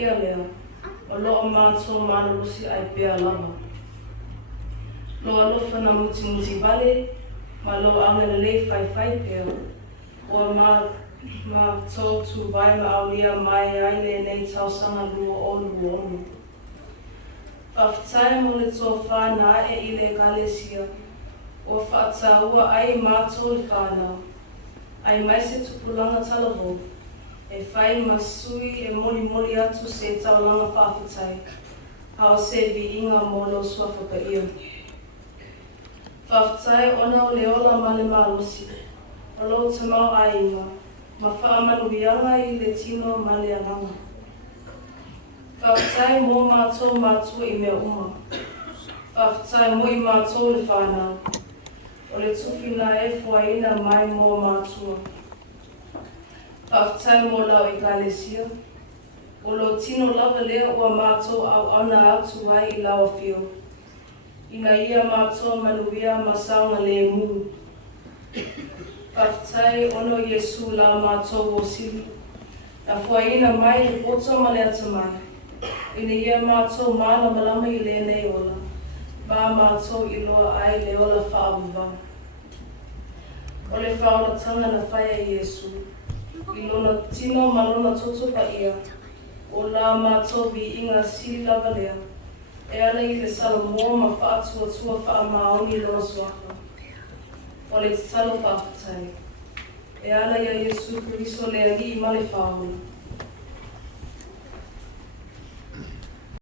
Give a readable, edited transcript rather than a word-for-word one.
ia lea, o loa mātou mana lusi ai pea lava. Loa lofa na muti vale, ma loa angana lei whai pea, o ma tō tu vai ma aulia mai aile nei tausanga lua onu. Whawhitai mo le tō whānā e ile kalesia, o whaataua ai mātou le whānau. Ai mai se tupulanga talavo, e whai masui e moli atu se taulanga whawhitai, hao se vi inga molo sua whakaia. Whawhitai ona o leola ma le malosi, o lo tamau ainga, ma whaamanuianga i le tino ma le anganga. Whawhitai mo mātou i mea uma. Whawhitai mo i mātou le whānau. O le tufina e fuaina mai mo mātua. Whawhitai mo lau i kalesia. O lo tino lava lea ua mātou au ana atu ai i lawa fio. Ina ia mātou manuia masaunga le mu. Whawhitai ono Yesu la mātou o sili. Na fuaina mai le poto ma le atamai. Ina ia mātou mana malama i le nei ola. Ba mātou i loa ai le ola whaawiwa. O le whaoratanga na whaia Yesu. I lona tino malona toto pa ia. O la mātou vi inga siri lava lea. E ala i le salamoa ma whaatua whaamaoni lona suaka. O le talo whaafatai. E ala ia Yesu Kristo lea li i male whaola.